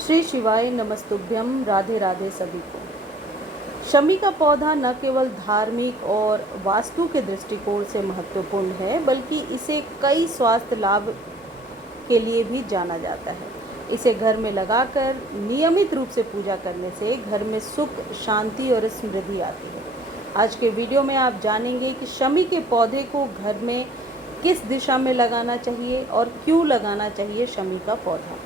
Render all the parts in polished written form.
श्री शिवाय नमस्तुभ्यम। राधे राधे सभी को। शमी का पौधा न केवल धार्मिक और वास्तु के दृष्टिकोण से महत्वपूर्ण है, बल्कि इसे कई स्वास्थ्य लाभ के लिए भी जाना जाता है। इसे घर में लगाकर नियमित रूप से पूजा करने से घर में सुख, शांति और समृद्धि आती है। आज के वीडियो में आप जानेंगे कि शमी के पौधे को घर में किस दिशा में लगाना चाहिए और क्यों लगाना चाहिए शमी का पौधा।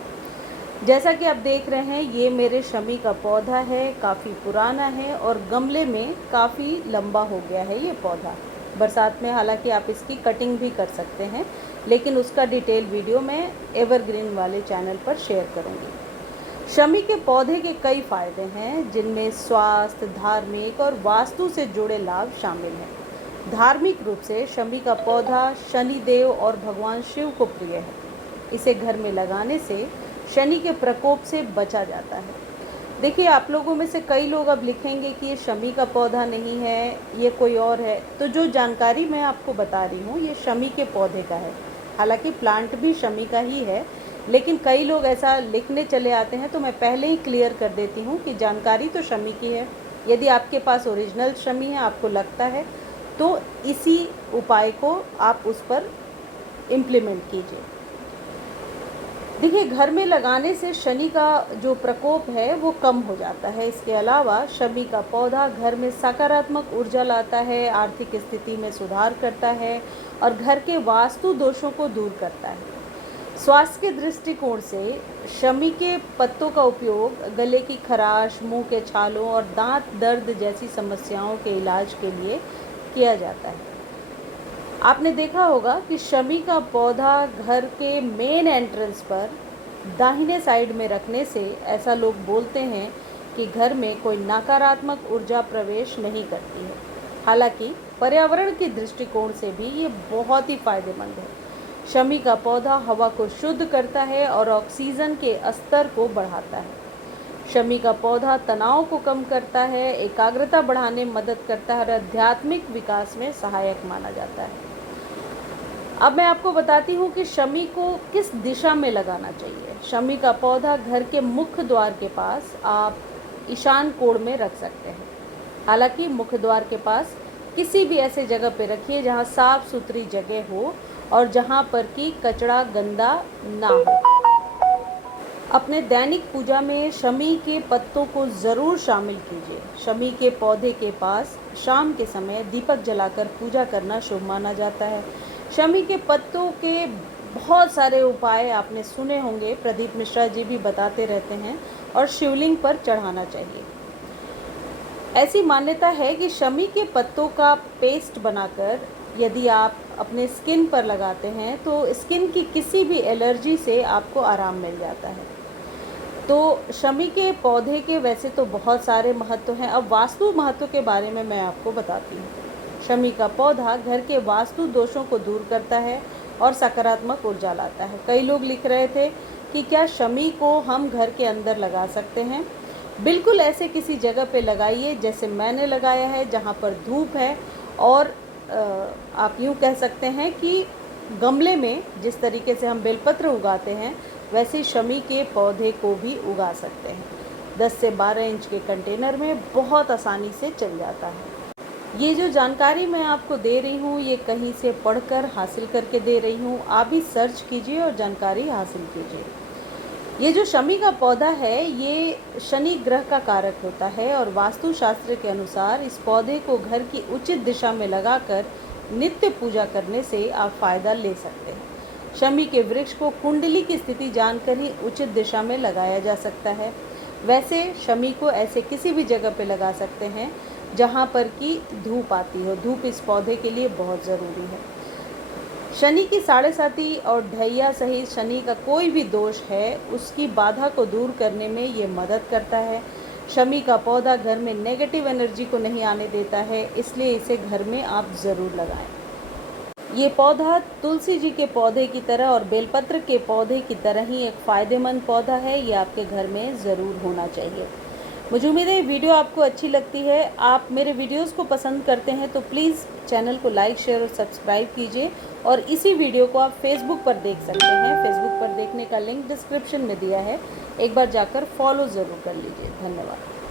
जैसा कि आप देख रहे हैं, ये मेरे शमी का पौधा है। काफ़ी पुराना है और गमले में काफ़ी लंबा हो गया है ये पौधा। बरसात में हालांकि आप इसकी कटिंग भी कर सकते हैं, लेकिन उसका डिटेल वीडियो मैं एवरग्रीन वाले चैनल पर शेयर करूँगी। शमी के पौधे के कई फ़ायदे हैं, जिनमें स्वास्थ्य, धार्मिक और वास्तु से जुड़े लाभ शामिल हैं। धार्मिक रूप से शमी का पौधा शनिदेव और भगवान शिव को प्रिय है। इसे घर में लगाने से शनि के प्रकोप से बचा जाता है। देखिए, आप लोगों में से कई लोग अब लिखेंगे कि ये शमी का पौधा नहीं है, ये कोई और है। तो जो जानकारी मैं आपको बता रही हूँ, ये शमी के पौधे का है। हालांकि प्लांट भी शमी का ही है, लेकिन कई लोग ऐसा लिखने चले आते हैं, तो मैं पहले ही क्लियर कर देती हूँ कि जानकारी तो शमी की है। यदि आपके पास ओरिजिनल शमी है, आपको लगता है, तो इसी उपाय को आप उस पर इम्प्लीमेंट कीजिए। देखिए, घर में लगाने से शनि का जो प्रकोप है वो कम हो जाता है। इसके अलावा शमी का पौधा घर में सकारात्मक ऊर्जा लाता है, आर्थिक स्थिति में सुधार करता है और घर के वास्तु दोषों को दूर करता है। स्वास्थ्य के दृष्टिकोण से शमी के पत्तों का उपयोग गले की खराश, मुंह के छालों और दांत दर्द जैसी समस्याओं के इलाज के लिए किया जाता है। आपने देखा होगा कि शमी का पौधा घर के मेन एंट्रेंस पर दाहिने साइड में रखने से ऐसा लोग बोलते हैं कि घर में कोई नकारात्मक ऊर्जा प्रवेश नहीं करती है। हालांकि पर्यावरण के दृष्टिकोण से भी ये बहुत ही फायदेमंद है। शमी का पौधा हवा को शुद्ध करता है और ऑक्सीजन के स्तर को बढ़ाता है। शमी का पौधा तनाव को कम करता है, एकाग्रता बढ़ाने में मदद करता है और आध्यात्मिक विकास में सहायक माना जाता है। अब मैं आपको बताती हूँ कि शमी को किस दिशा में लगाना चाहिए। शमी का पौधा घर के मुख्य द्वार के पास आप ईशान कोण में रख सकते हैं। हालांकि मुख्य द्वार के पास किसी भी ऐसे जगह पे रखिए जहाँ साफ सुथरी जगह हो और जहाँ पर कि कचरा गंदा ना हो। अपने दैनिक पूजा में शमी के पत्तों को ज़रूर शामिल कीजिए। शमी के पौधे के पास शाम के समय दीपक जलाकर पूजा करना शुभ माना जाता है। शमी के पत्तों के बहुत सारे उपाय आपने सुने होंगे, प्रदीप मिश्रा जी भी बताते रहते हैं, और शिवलिंग पर चढ़ाना चाहिए। ऐसी मान्यता है कि शमी के पत्तों का पेस्ट बनाकर यदि आप अपने स्किन पर लगाते हैं तो स्किन की किसी भी एलर्जी से आपको आराम मिल जाता है। तो शमी के पौधे के वैसे तो बहुत सारे महत्व हैं। अब वास्तु महत्व के बारे में मैं आपको बताती हूँ। शमी का पौधा घर के वास्तु दोषों को दूर करता है और सकारात्मक ऊर्जा लाता है। कई लोग लिख रहे थे कि क्या शमी को हम घर के अंदर लगा सकते हैं। बिल्कुल ऐसे किसी जगह पे लगाइए जैसे मैंने लगाया है, जहाँ पर धूप है, और आप यूँ कह सकते हैं कि गमले में जिस तरीके से हम बेलपत्र उगाते हैं, वैसे शमी के पौधे को भी उगा सकते हैं। 10 से 12 इंच के कंटेनर में बहुत आसानी से चल जाता है। ये जो जानकारी मैं आपको दे रही हूँ, ये कहीं से पढ़कर हासिल करके दे रही हूँ। आप भी सर्च कीजिए और जानकारी हासिल कीजिए। ये जो शमी का पौधा है, ये शनि ग्रह का कारक होता है और वास्तुशास्त्र के अनुसार इस पौधे को घर की उचित दिशा में लगाकर नित्य पूजा करने से आप फ़ायदा ले सकते हैं। शमी के वृक्ष को कुंडली की स्थिति जानकर ही उचित दिशा में लगाया जा सकता है। वैसे शमी को ऐसे किसी भी जगह पे लगा सकते हैं जहाँ पर कि धूप आती हो। धूप इस पौधे के लिए बहुत ज़रूरी है। शनि की साढ़ेसाती और ढैया सहित शनि का कोई भी दोष है, उसकी बाधा को दूर करने में ये मदद करता है। शमी का पौधा घर में नेगेटिव एनर्जी को नहीं आने देता है, इसलिए इसे घर में आप ज़रूर लगाएं। ये पौधा तुलसी जी के पौधे की तरह और बेलपत्र के पौधे की तरह ही एक फ़ायदेमंद पौधा है। ये आपके घर में ज़रूर होना चाहिए। मुझे उम्मीद है ये वीडियो आपको अच्छी लगती है। आप मेरे वीडियोस को पसंद करते हैं तो प्लीज़ चैनल को लाइक, शेयर और सब्सक्राइब कीजिए। और इसी वीडियो को आप फेसबुक पर देख सकते हैं। फेसबुक पर देखने का लिंक डिस्क्रिप्शन में दिया है, एक बार जाकर फॉलो ज़रूर कर लीजिए। धन्यवाद।